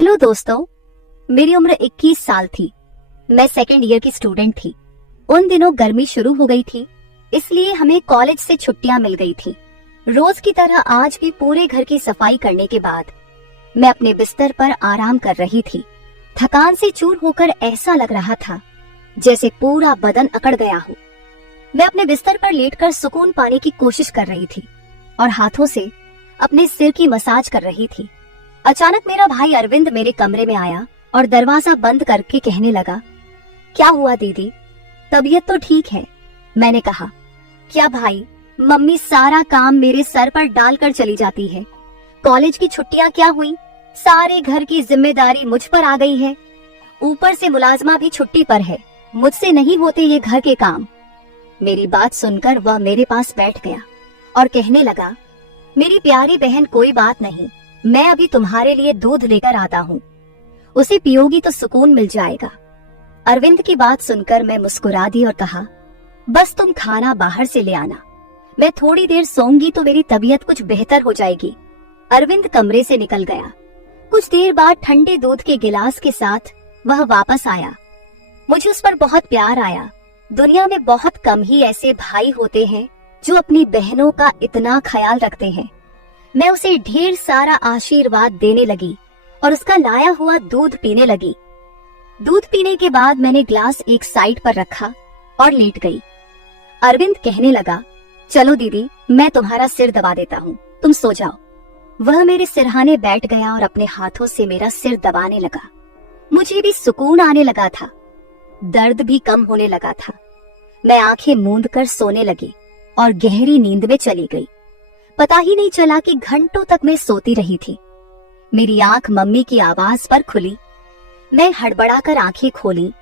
Hello दोस्तों, मेरी उम्र 21 साल थी। मैं सेकेंड ईयर की स्टूडेंट थी। उन दिनों गर्मी शुरू हो गई थी, इसलिए हमें कॉलेज से छुट्टियां मिल गई थी। रोज की तरह आज भी पूरे घर की सफाई करने के बाद मैं अपने बिस्तर पर आराम कर रही थी। थकान से चूर होकर ऐसा लग रहा था जैसे पूरा बदन अकड़ गया हो। मैं अपने बिस्तर पर लेटकर सुकून पाने की कोशिश कर रही थी और हाथों से अपने सिर की मसाज कर रही थी। अचानक मेरा भाई अरविंद मेरे कमरे में आया और दरवाजा बंद करके कहने लगा, क्या हुआ दीदी, तबीयत तो ठीक है? मैंने कहा, क्या भाई, मम्मी सारा काम मेरे सर पर डालकर चली जाती है। कॉलेज की छुट्टियां क्या हुई, सारे घर की जिम्मेदारी मुझ पर आ गई है। ऊपर से मुलाजमा भी छुट्टी पर है, मुझसे नहीं होते ये घर के काम। मेरी बात सुनकर वह मेरे पास बैठ गया और कहने लगा, मेरी प्यारी बहन, कोई बात नहीं, मैं अभी तुम्हारे लिए दूध लेकर आता हूँ, उसे पियोगी तो सुकून मिल जाएगा। अरविंद की बात सुनकर मैं मुस्कुरा दी और कहा, बस तुम खाना बाहर से ले आना, मैं थोड़ी देर सोऊंगी तो मेरी तबीयत कुछ बेहतर हो जाएगी। अरविंद कमरे से निकल गया। कुछ देर बाद ठंडे दूध के गिलास के साथ वह वापस आया। मुझे उस पर बहुत प्यार आया। दुनिया में बहुत कम ही ऐसे भाई होते हैं जो अपनी बहनों का इतना ख्याल रखते हैं। मैं उसे ढेर सारा आशीर्वाद देने लगी और उसका लाया हुआ दूध पीने लगी। दूध पीने के बाद मैंने ग्लास एक साइड पर रखा और लेट गई। अरविंद कहने लगा, चलो दीदी, मैं तुम्हारा सिर दबा देता हूँ, तुम सो जाओ। वह मेरे सिरहाने बैठ गया और अपने हाथों से मेरा सिर दबाने लगा। मुझे भी सुकून आने लगा था, दर्द भी कम होने लगा था। मैं आंखें मूंद कर सोने लगी और गहरी नींद में चली गई। पता ही नहीं चला कि घंटों तक मैं सोती रही थी। मेरी आंख मम्मी की आवाज पर खुली। मैं हड़बड़ाकर आंखें खोली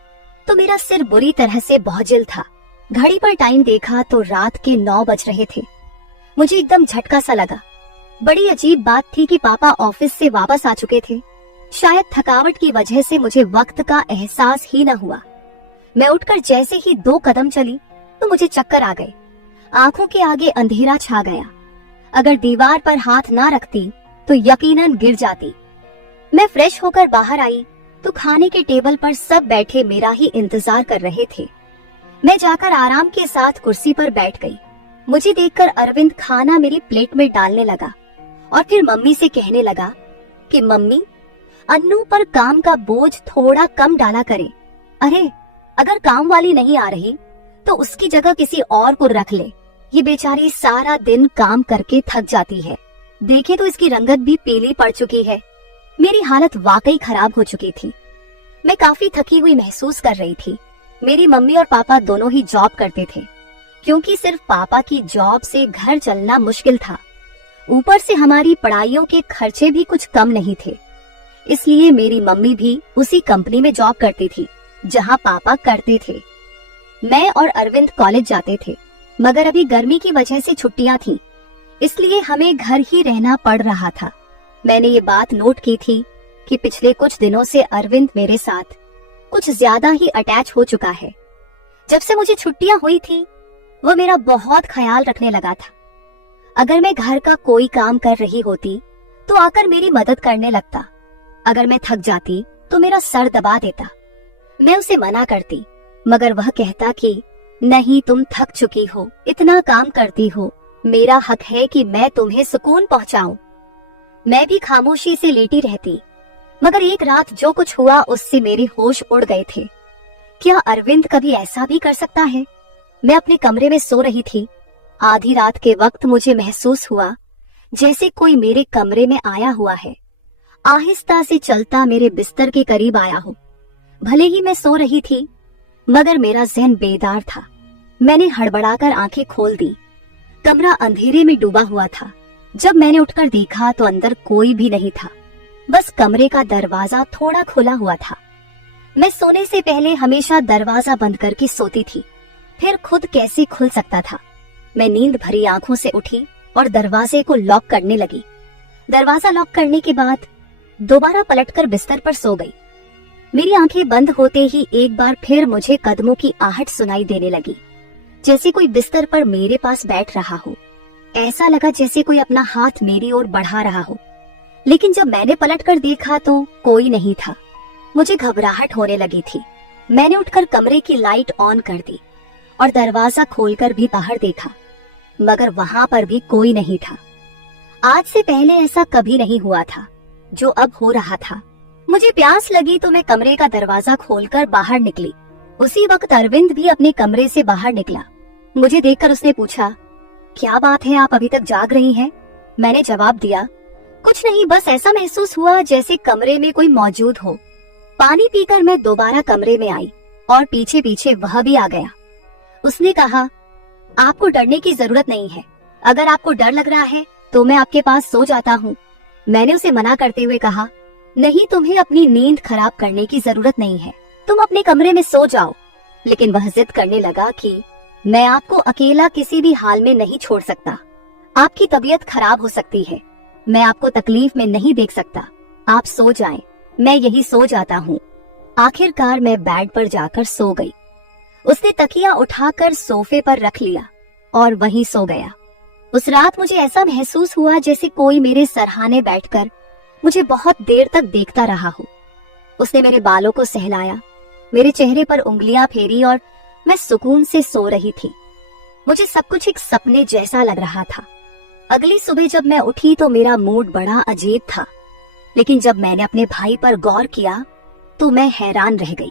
तो मेरा सिर बुरी तरह से बौझिल था। घड़ी पर टाइम देखा तो रात के 9 बज रहे थे। मुझे एकदम झटका सा लगा। बड़ी अजीब बात थी कि पापा ऑफिस से वापस आ चुके थे। शायद थकावट की वजह से मुझे वक्त का एहसास ही न हुआ। मैं उठकर जैसे ही 2 कदम चली तो मुझे चक्कर आ गए। आंखों के आगे अंधेरा छा गया। अगर दीवार पर हाथ ना रखती तो यकीनन गिर जाती। मैं फ्रेश होकर बाहर आई तो खाने के टेबल पर सब बैठे मेरा ही इंतजार कर रहे थे। मैं जाकर आराम के साथ कुर्सी पर बैठ गई। मुझे देखकर अरविंद खाना मेरी प्लेट में डालने लगा और फिर मम्मी से कहने लगा कि मम्मी, अन्नू पर काम का बोझ थोड़ा कम डाला करें। अरे, अगर काम वाली नहीं आ रही तो उसकी जगह किसी और को रख ले। ये बेचारी सारा दिन काम करके थक जाती है। देखे तो इसकी रंगत भी पीली पड़ चुकी है। मेरी हालत वाकई खराब हो चुकी थी। मैं काफी थकी हुई महसूस कर रही थी। मेरी मम्मी और पापा दोनों ही जॉब करते थे, क्योंकि सिर्फ पापा की जॉब से घर चलना मुश्किल था। ऊपर से हमारी पढ़ाइयों के खर्चे भी कुछ कम नहीं थे। इसलिए मेरी मम्मी भी उसी कंपनी में जॉब करती थी जहां पापा करते थे। मैं और अरविंद कॉलेज जाते थे, मगर अभी गर्मी की वजह से छुट्टियां थीं, इसलिए हमें घर ही रहना पड़ रहा था। मैंने ये बात नोट की थी कि पिछले कुछ दिनों से अरविंद मेरे साथ कुछ ज्यादा ही अटैच हो चुका है। जब से मुझे छुट्टियां हुई थी, वो मेरा बहुत ख्याल रखने लगा था। अगर मैं घर का कोई काम कर रही होती तो आकर मेरी मदद करने लगता। अगर मैं थक जाती तो मेरा सर दबा देता। मैं उसे मना करती, मगर वह कहता कि नहीं, तुम थक चुकी हो, इतना काम करती हो, मेरा हक है कि मैं तुम्हें सुकून पहुंचाऊं। मैं भी खामोशी से लेटी रहती, मगर एक रात जो कुछ हुआ उससे मेरे होश उड़ गए थे। क्या अरविंद कभी ऐसा भी कर सकता है? मैं अपने कमरे में सो रही थी। आधी रात के वक्त मुझे महसूस हुआ जैसे कोई मेरे कमरे में आया हुआ है। आहिस्ता से चलता मेरे बिस्तर के करीब आया हो। भले ही मैं सो रही थी, मगर मेरा ज़हन बेदार था। मैंने हड़बड़ाकर आंखें खोल दी। कमरा अंधेरे में डूबा हुआ था। जब मैंने उठकर देखा तो अंदर कोई भी नहीं था, बस कमरे का दरवाजा थोड़ा खुला हुआ था। मैं सोने से पहले हमेशा दरवाजा बंद करके सोती थी, फिर खुद कैसे खुल सकता था। मैं नींद भरी आंखों से उठी और दरवाजे को लॉक करने लगी। दरवाजा लॉक करने के बाद दोबारा पलटकर बिस्तर पर सो गई। मेरी आंखें बंद होते ही एक बार फिर मुझे कदमों की आहट सुनाई देने लगी, जैसे कोई बिस्तर पर मेरे पास बैठ रहा हो। ऐसा लगा जैसे कोई अपना हाथ मेरी ओर बढ़ा रहा हो, लेकिन जब मैंने पलटकर देखा तो कोई नहीं था। मुझे घबराहट होने लगी थी। मैंने उठकर कमरे की लाइट ऑन कर दी और दरवाजा खोलकर भी बाहर देखा, मगर वहां पर भी कोई नहीं था। आज से पहले ऐसा कभी नहीं हुआ था जो अब हो रहा था। मुझे प्यास लगी तो मैं कमरे का दरवाजा खोलकर बाहर निकली। उसी वक्त अरविंद भी अपने कमरे से बाहर निकला। मुझे देखकर उसने पूछा, क्या बात है, आप अभी तक जाग रही हैं? मैंने जवाब दिया, कुछ नहीं, बस ऐसा महसूस हुआ जैसे कमरे में कोई मौजूद हो। पानी पीकर मैं दोबारा कमरे में आई और पीछे पीछे वह भी आ गया। उसने कहा, आपको डरने की जरूरत नहीं है। अगर आपको डर लग रहा है तो मैं आपके पास सो जाता हूँ। मैंने उसे मना करते हुए कहा, नहीं, तुम्हें अपनी नींद खराब करने की जरूरत नहीं है, तुम अपने कमरे में सो जाओ। लेकिन वह जिद करने लगा कि मैं आपको अकेला किसी भी हाल में नहीं छोड़ सकता। आपकी तबीयत खराब हो सकती है, मैं आपको तकलीफ में नहीं देख सकता। आप सो जाएं, मैं यही सो जाता हूँ। आखिरकार मैं बेड पर जाकर सो गई। उसने तकिया उठाकर सोफे पर रख लिया और वहीं सो गया। उस रात मुझे ऐसा महसूस हुआ जैसे कोई मेरे सरहाने बैठकर मुझे बहुत देर तक देखता रहा हो। उसने मेरे बालों को सहलाया, मेरे चेहरे पर उंगलियां फेरी और मैं सुकून से सो रही थी। मुझे सब कुछ एक सपने जैसा लग रहा था। अगली सुबह जब मैं उठी तो मेरा मूड बड़ा अजीब था, लेकिन जब मैंने अपने भाई पर गौर किया तो मैं हैरान रह गई।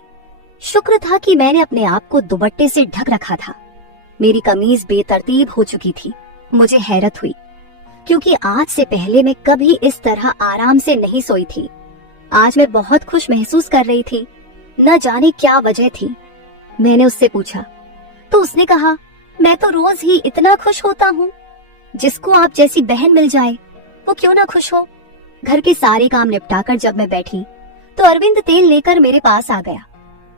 शुक्र था कि मैंने अपने आप को दुपट्टे से ढक रखा था। मेरी कमीज बेतरतीब हो चुकी थी। मुझे हैरत हुई, क्योंकि आज से पहले मैं कभी इस तरह आराम से नहीं सोई थी। आज मैं बहुत खुश महसूस कर रही थी, न जाने क्या वजह थी। मैंने उससे पूछा तो उसने कहा, मैं तो रोज ही इतना खुश होता हूँ। जिसको आप जैसी बहन मिल जाए वो क्यों ना खुश हो। घर के सारे काम निपटाकर जब मैं बैठी तो अरविंद तेल लेकर मेरे पास आ गया।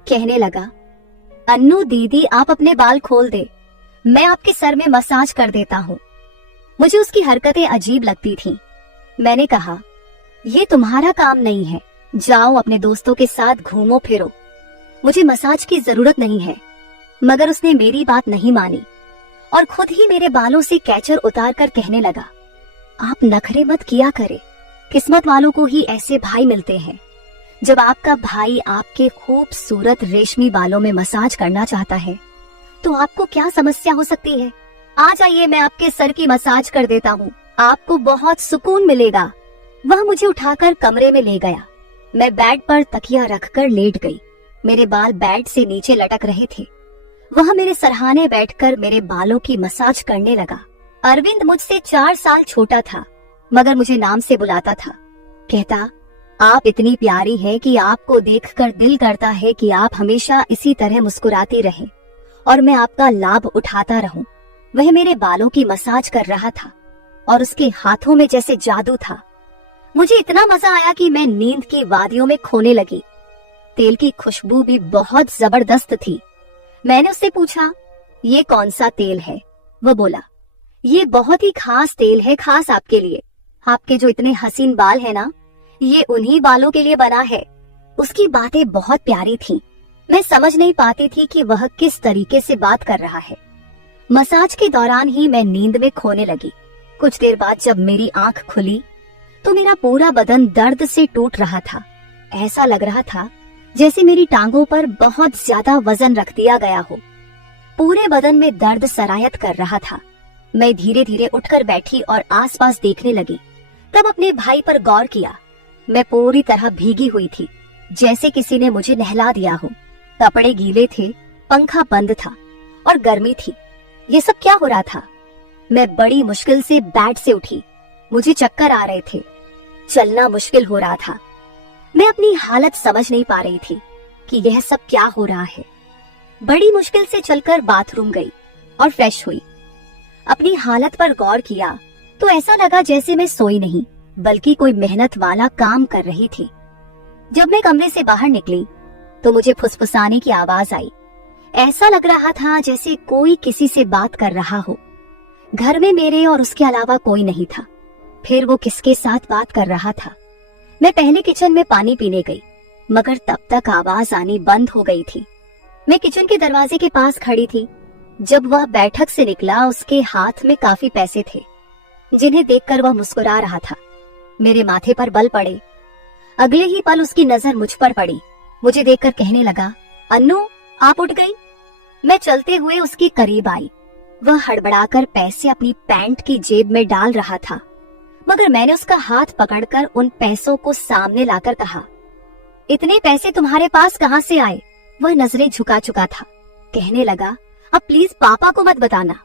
कहने लगा, अन्नू दीदी, आप अपने बाल खोल दे, मैं आपके सर में मसाज कर देता हूँ। मुझे उसकी हरकतें अजीब लगती थीं। मैंने कहा, ये तुम्हारा काम नहीं है, जाओ अपने दोस्तों के साथ घूमो फिरो, मुझे मसाज की जरूरत नहीं है। मगर उसने मेरी बात नहीं मानी और खुद ही मेरे बालों से कैचर उतारकर कहने लगा, आप नखरे मत किया करे, किस्मत वालों को ही ऐसे भाई मिलते हैं। जब आपका भाई आपके खूबसूरत रेशमी बालों में मसाज करना चाहता है तो आपको क्या समस्या हो सकती है। आ जाइए, मैं आपके सर की मसाज कर देता हूँ, आपको बहुत सुकून मिलेगा। वह मुझे उठाकर कमरे में ले गया। मैं बेड पर तकिया रखकर लेट गई। मेरे बाल बेड से नीचे लटक रहे थे। वह मेरे सरहाने बैठकर मेरे बालों की मसाज करने लगा। अरविंद मुझसे 4 साल छोटा था, मगर मुझे नाम से बुलाता था। कहता, आप इतनी प्यारी हैं कि आपको देखकर दिल करता है कि आप हमेशा इसी तरह मुस्कुराती रहें और मैं आपका लाभ उठाता रहूं। वह मेरे बालों की मसाज कर रहा था और उसके हाथों में जैसे जादू था। मुझे इतना मजा आया कि मैं नींद की वादियों में खोने लगी। तेल की खुशबू भी बहुत जबरदस्त थी। मैंने उससे पूछा, ये कौन सा तेल है? वह बोला, ये बहुत ही खास तेल है, खास आपके लिए। आपके जो इतने हसीन बाल है ना, ये उन्हीं बालों के लिए बना है। उसकी बातें बहुत प्यारी थीं। मैं समझ नहीं पाती थी कि वह किस तरीके से बात कर रहा है। मसाज के दौरान ही मैं नींद में खोने लगी। कुछ देर बाद जब मेरी आंख खुली तो मेरा पूरा बदन दर्द से टूट रहा था। ऐसा लग रहा था जैसे मेरी टांगों पर बहुत ज्यादा वजन रख दिया गया हो। पूरे बदन में दर्द सरायत कर रहा था। मैं धीरे धीरे उठकर बैठी और आसपास देखने लगी। तब अपने भाई पर गौर किया। मैं पूरी तरह भीगी हुई थी, जैसे किसी ने मुझे नहला दिया हो। कपड़े गीले थे, पंखा बंद था और गर्मी थी। ये सब क्या हो रहा था? मैं बड़ी मुश्किल से बेड से उठी। मुझे चक्कर आ रहे थे, चलना मुश्किल हो रहा था। मैं अपनी हालत समझ नहीं पा रही थी कि यह सब क्या हो रहा है। बड़ी मुश्किल से चलकर बाथरूम गई और फ्रेश हुई। अपनी हालत पर गौर किया तो ऐसा लगा जैसे मैं सोई नहीं, बल्कि कोई मेहनत वाला काम कर रही थी। जब मैं कमरे से बाहर निकली तो मुझे फुसफुसाने की आवाज आई। ऐसा लग रहा था जैसे कोई किसी से बात कर रहा हो। घर में मेरे और उसके अलावा कोई नहीं था। फिर वो किसके साथ बात कर रहा था? मैं पहले किचन में पानी पीने गई, मगर तब तक आवाज आनी बंद हो गई थी। मैं किचन के दरवाजे के पास खड़ी थी। जब वह बैठक से निकला, उसके हाथ में काफी पैसे थे, जिन्हें देखकर वह मुस्कुरा रहा था। मेरे माथे पर बल पड़े। अगले ही पल उसकी नजर मुझ पर पड़ी। मुझे देखकर कहने लगा, अन्नू आप उठ गई। मैं चलते हुए उसके करीब आई। वह हड़बड़ाकर पैसे अपनी पैंट की जेब में डाल रहा था, मगर मैंने उसका हाथ पकड़कर उन पैसों को सामने लाकर कहा, इतने पैसे तुम्हारे पास कहाँ से आए? वह नजरें झुका चुका था। कहने लगा, अब प्लीज पापा को मत बताना।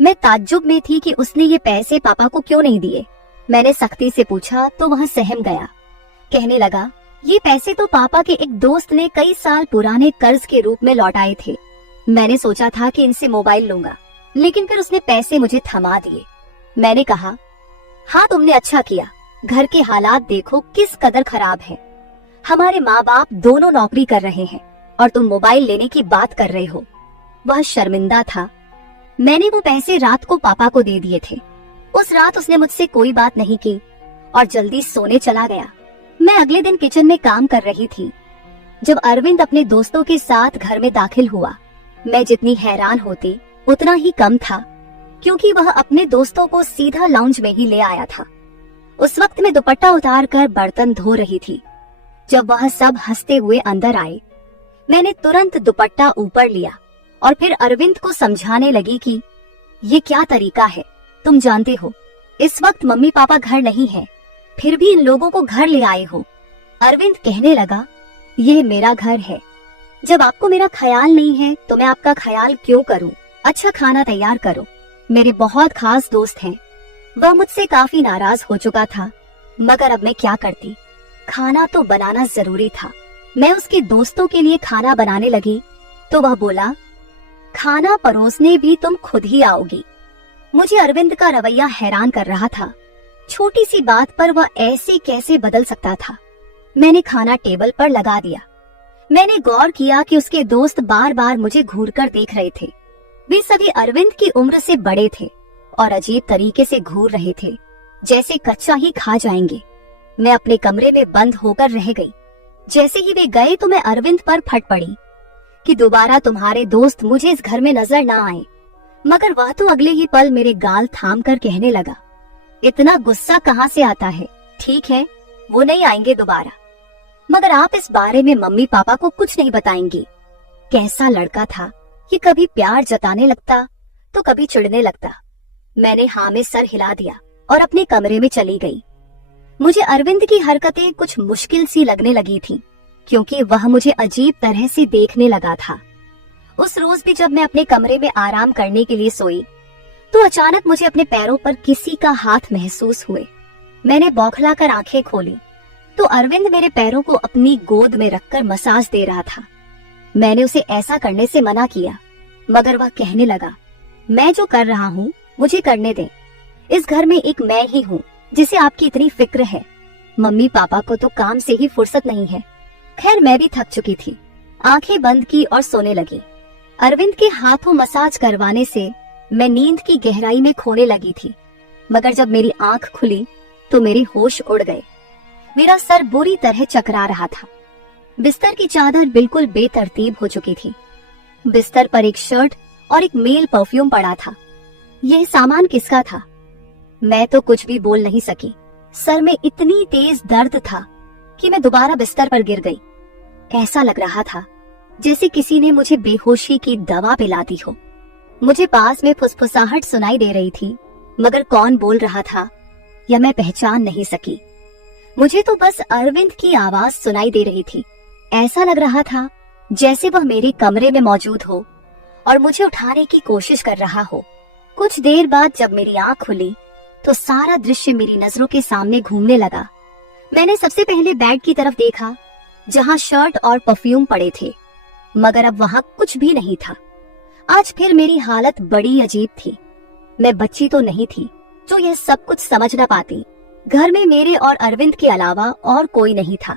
मैं ताज्जुब में थी कि उसने ये पैसे पापा को क्यों नहीं दिए। मैंने सख्ती से पूछा तो वह सहम गया। कहने लगा, ये पैसे तो पापा के एक दोस्त ने कई साल पुराने कर्ज के रूप में लौटाए थे। मैंने सोचा था कि इनसे मोबाइल लूंगा, लेकिन फिर उसने पैसे मुझे थमा दिए। मैंने कहा, हाँ तुमने अच्छा किया। घर के हालात देखो किस कदर खराब है। हमारे माँ बाप दोनों नौकरी कर रहे हैं और तुम मोबाइल लेने की बात कर रहे हो। वह शर्मिंदा था। मैंने वो पैसे रात को पापा को दे दिए थे। उस रात उसने मुझसे कोई बात नहीं की और जल्दी सोने चला गया। मैं अगले दिन किचन में काम कर रही थी जब अरविंद अपने दोस्तों के साथ घर में दाखिल हुआ। मैं जितनी हैरान होती उतना ही कम था, क्योंकि वह अपने दोस्तों को सीधा लाउंज में ही ले आया था। उस वक्त मैं दुपट्टा उतार कर बर्तन धो रही थी। जब वह सब हंसते हुए अंदर आए, मैंने तुरंत दुपट्टा ऊपर लिया और फिर अरविंद को समझाने लगी कि ये क्या तरीका है। तुम जानते हो इस वक्त मम्मी पापा घर नहीं है, फिर भी इन लोगों को घर ले आए हो। अरविंद कहने लगा, ये मेरा घर है। जब आपको मेरा ख्याल नहीं है तो मैं आपका ख्याल क्यों करूं? अच्छा खाना तैयार करो। मेरे बहुत खास दोस्त हैं। वह मुझसे काफी नाराज हो चुका था, मगर अब मैं क्या करती? खाना तो बनाना जरूरी था। मैं उसके दोस्तों के लिए खाना बनाने लगी तो वह बोला, खाना परोसने भी तुम खुद ही आओगी। मुझे अरविंद का रवैया हैरान कर रहा था। छोटी सी बात पर वह ऐसे कैसे बदल सकता था। मैंने खाना टेबल पर लगा दिया। मैंने गौर किया कि उसके दोस्त बार बार मुझे घूरकर देख रहे थे। वे सभी अरविंद की उम्र से बड़े थे और अजीब तरीके से घूर रहे थे, जैसे कच्चा ही खा जाएंगे। मैं अपने कमरे में बंद होकर रह गई। जैसे ही वे गए तो मैं अरविंद पर फट पड़ी कि दोबारा तुम्हारे दोस्त मुझे इस घर में नजर ना आए। मगर वह तो अगले ही पल मेरे गाल थाम कर कहने लगा, इतना गुस्सा कहाँ से आता है? ठीक है, वो नहीं आएंगे दोबारा, मगर आप इस बारे में मम्मी पापा को कुछ नहीं बताएंगी। कैसा लड़का था, ये कभी प्यार जताने लगता तो कभी चिढ़ने लगता। मैंने हाँ में सर हिला दिया और अपने कमरे में चली गई। मुझे अरविंद की हरकतें कुछ मुश्किल सी लगने लगी थी, क्योंकि वह मुझे अजीब तरह से देखने लगा था। उस रोज भी जब मैं अपने कमरे में आराम करने के लिए सोई तो अचानक मुझे अपने पैरों पर किसी का हाथ महसूस हुए। मैंने बौखलाकर आंखें खोली तो अरविंद मेरे पैरों को अपनी गोद में रखकर मसाज दे रहा था। मैंने उसे ऐसा करने से मना किया, मगर वह कहने लगा, मैं जो कर रहा हूँ मुझे करने दे। इस घर में एक मैं ही हूँ जिसे आपकी इतनी फिक्र है। मम्मी पापा को तो काम से ही फुर्सत नहीं है। खैर मैं भी थक चुकी थी। आंखें बंद की और सोने लगी। अरविंद के हाथों मसाज करवाने से मैं नींद की गहराई में खोने लगी थी, मगर जब मेरी आंख खुली तो मेरे होश उड़ गए। मेरा सर बुरी तरह चकरा रहा था। बिस्तर की चादर बिल्कुल बेतरतीब हो चुकी थी। बिस्तर पर एक शर्ट और एक मेल परफ्यूम पड़ा था। यह सामान किसका था? मैं तो कुछ भी बोल नहीं सकी। सर में इतनी तेज दर्द था कि मैं दोबारा बिस्तर पर गिर गई। ऐसा लग रहा था जैसे किसी ने मुझे बेहोशी की दवा पिला दी हो। मुझे पास में फुसफुसाहट सुनाई दे रही थी, मगर कौन बोल रहा था यह मैं पहचान नहीं सकी। मुझे तो बस अरविंद की आवाज सुनाई दे रही थी। ऐसा लग रहा था जैसे वह मेरे कमरे में मौजूद हो और मुझे उठाने की कोशिश कर रहा हो। कुछ देर बाद जब मेरी आंख खुली तो सारा दृश्य मेरी नजरों के सामने घूमने लगा। मैंने सबसे पहले बेड की तरफ देखा जहां शर्ट और परफ्यूम पड़े थे, मगर अब वहां कुछ भी नहीं था। आज फिर मेरी हालत बड़ी अजीब थी। मैं बच्ची तो नहीं थी जो यह सब कुछ समझ न पाती। घर में मेरे और अरविंद के अलावा और कोई नहीं था।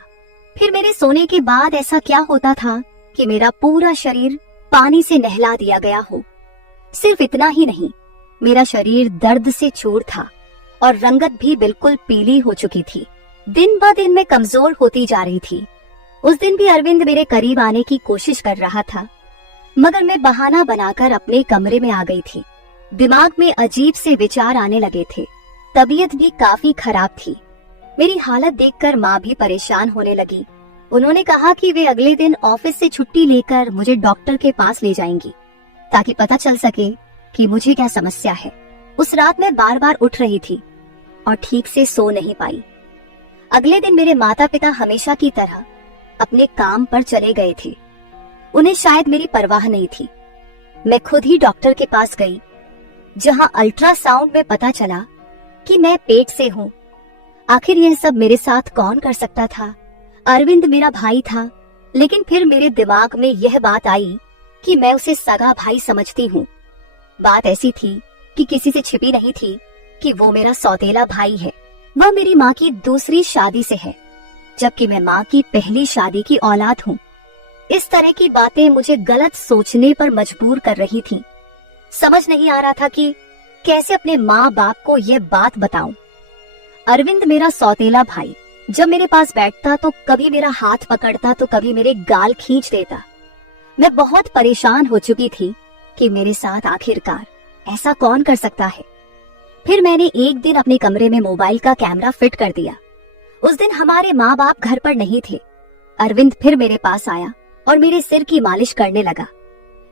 फिर मेरे सोने के बाद ऐसा क्या होता था कि मेरा पूरा शरीर पानी से नहला दिया गया हो। सिर्फ इतना ही नहीं, मेरा शरीर दर्द से चूर था और रंगत भी बिल्कुल पीली हो चुकी थी। दिन ब दिन मैं कमजोर होती जा रही थी। उस दिन भी अरविंद मेरे करीब आने की कोशिश कर रहा था, मगर मैं बहाना बनाकर अपने कमरे में आ गई थी। दिमाग में अजीब से विचार आने लगे थे। तबीयत भी काफी खराब थी। मेरी हालत देखकर माँ भी परेशान होने लगी। उन्होंने कहा कि वे अगले दिन ऑफिस से छुट्टी लेकर मुझे डॉक्टर के पास ले जाएंगी ताकि पता चल सके कि मुझे क्या समस्या है। उस रात मैं बार बार उठ रही थी और ठीक से सो नहीं पाई। अगले दिन मेरे माता पिता हमेशा की तरह अपने काम पर चले गए थे। उन्हें शायद मेरी परवाह नहीं थी। मैं खुद ही डॉक्टर के पास गई, जहां अल्ट्रासाउंड में पता चला कि मैं पेट से हूं। आखिर यह सब मेरे साथ कौन कर सकता था? अरविंद मेरा भाई था, लेकिन फिर मेरे दिमाग में यह बात आई कि मैं उसे सगा भाई समझती हूँ। बात ऐसी थी कि किसी से छिपी नहीं थी कि वो मेरा सौतेला भाई है। वह मेरी माँ की दूसरी शादी से है, जबकि मैं माँ की पहली शादी की औलाद हूँ। इस तरह की बातें मुझे गलत सोचने पर मजबूर कर रही थीं। समझ नहीं आ रहा था कि कैसे अपने माँ बाप को यह बात बताऊं। अरविंद मेरा सौतेला भाई जब मेरे पास बैठता तो कभी मेरा हाथ पकड़ता तो कभी मेरे गाल खींच देता। मैं बहुत परेशान हो चुकी थी कि मेरे साथ आखिरकार ऐसा कौन कर सकता है। फिर मैंने एक दिन अपने कमरे में मोबाइल का कैमरा फिट कर दिया। उस दिन हमारे माँ बाप घर पर नहीं थे। अरविंद फिर मेरे पास आया और मेरे सिर की मालिश करने लगा।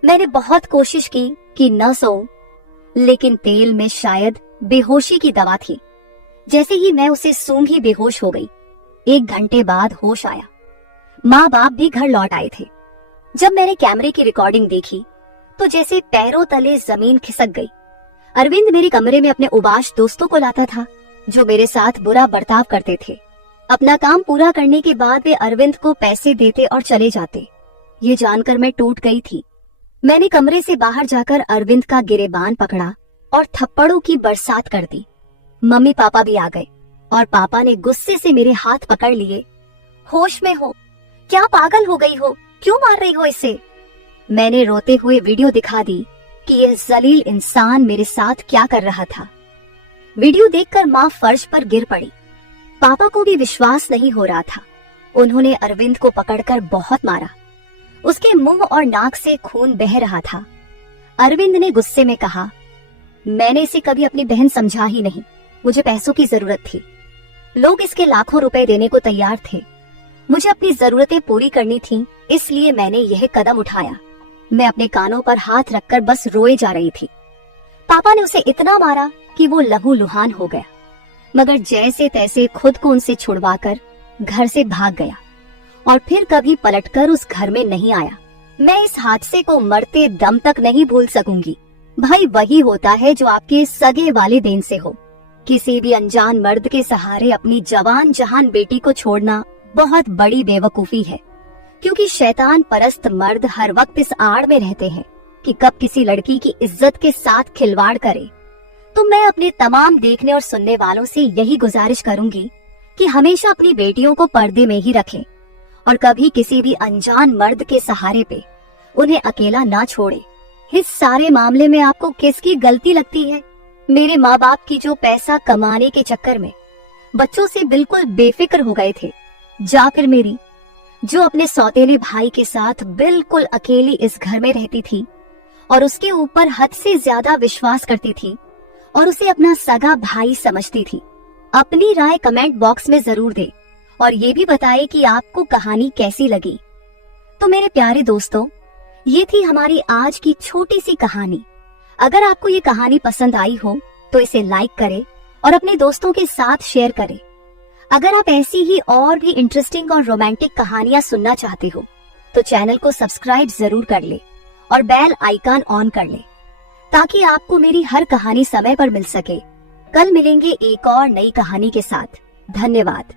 मैंने बहुत कोशिश की कि न सोऊं, लेकिन तेल में शायद बेहोशी की दवा थी। जैसे ही मैं उसे सूंघी बेहोश हो गई। 1 घंटे बाद होश आया। माँ बाप भी घर लौट आए थे। जब मैंने कैमरे की रिकॉर्डिंग देखी तो जैसे पैरों तले जमीन खिसक गई। अरविंद मेरे कमरे में अपने उबाश दोस्तों को लाता था जो मेरे साथ बुरा बर्ताव करते थे। अपना काम पूरा करने के बाद वे अरविंद को पैसे देते और चले जाते। ये जानकर मैं टूट गई थी। मैंने कमरे से बाहर जाकर अरविंद का गिरेबान पकड़ा और थप्पड़ों की बरसात कर दी। मम्मी पापा भी आ गए और पापा ने गुस्से से मेरे हाथ पकड़ लिए। होश में हो? क्या पागल हो गई हो? क्यों मार रही हो इसे? मैंने रोते हुए वीडियो दिखा दी कि यह जलील इंसान मेरे साथ क्या कर रहा था। वीडियो देखकर माँ फर्श पर गिर पड़ी। पापा को भी विश्वास नहीं हो रहा था। उन्होंने अरविंद को पकड़कर बहुत मारा। उसके मुंह और नाक से खून बह रहा था। अरविंद ने गुस्से में कहा, मैंने इसे कभी अपनी बहन समझा ही नहीं। मुझे पैसों की जरूरत थी। लोग इसके लाखों रुपए देने को तैयार थे। मुझे अपनी जरूरतें पूरी करनी थी, इसलिए मैंने यह कदम उठाया। मैं अपने कानों पर हाथ रखकर बस रोए जा रही थी। पापा ने उसे इतना मारा कि वो लहूलुहान हो गया, मगर जैसे तैसे खुद को उनसे छुड़वाकर घर से भाग गया और फिर कभी पलटकर उस घर में नहीं आया। मैं इस हादसे को मरते दम तक नहीं भूल सकूंगी। भाई वही होता है जो आपके सगे वालिदैन से हो। किसी भी अनजान मर्द के सहारे अपनी जवान जहान बेटी को छोड़ना बहुत बड़ी बेवकूफी है, क्योंकि शैतान परस्त मर्द हर वक्त इस आड़ में रहते हैं कि कब किसी लड़की की इज्जत के साथ खिलवाड़ करे। तो मैं अपने तमाम देखने और सुनने वालों से यही गुजारिश करूंगी कि हमेशा अपनी बेटियों को पर्दे में ही रखें और कभी किसी भी अनजान मर्द के सहारे पे उन्हें अकेला ना छोड़े। इस सारे मामले में आपको किसकी गलती लगती है? मेरे माँ बाप की, जो पैसा कमाने के चक्कर में बच्चों से बिल्कुल बेफिक्र हो गए थे, या फिर मेरी, जो अपने सौतेले भाई के साथ बिल्कुल अकेली इस घर में रहती थी और उसके ऊपर हद से ज्यादा विश्वास करती थी और उसे अपना सगा भाई समझती थी। अपनी राय कमेंट बॉक्स में जरूर दें और ये भी बताएं कि आपको कहानी कैसी लगी। तो मेरे प्यारे दोस्तों, ये थी हमारी आज की छोटी सी कहानी। अगर आपको ये कहानी पसंद आई हो तो इसे लाइक करें और अपने दोस्तों के साथ शेयर करें। अगर आप ऐसी ही और भी इंटरेस्टिंग और रोमांटिक कहानियां सुनना चाहते हो तो चैनल को सब्सक्राइब जरूर कर ले और बेल आइकन ऑन कर ले, ताकि आपको मेरी हर कहानी समय पर मिल सके। कल मिलेंगे एक और नई कहानी के साथ। धन्यवाद।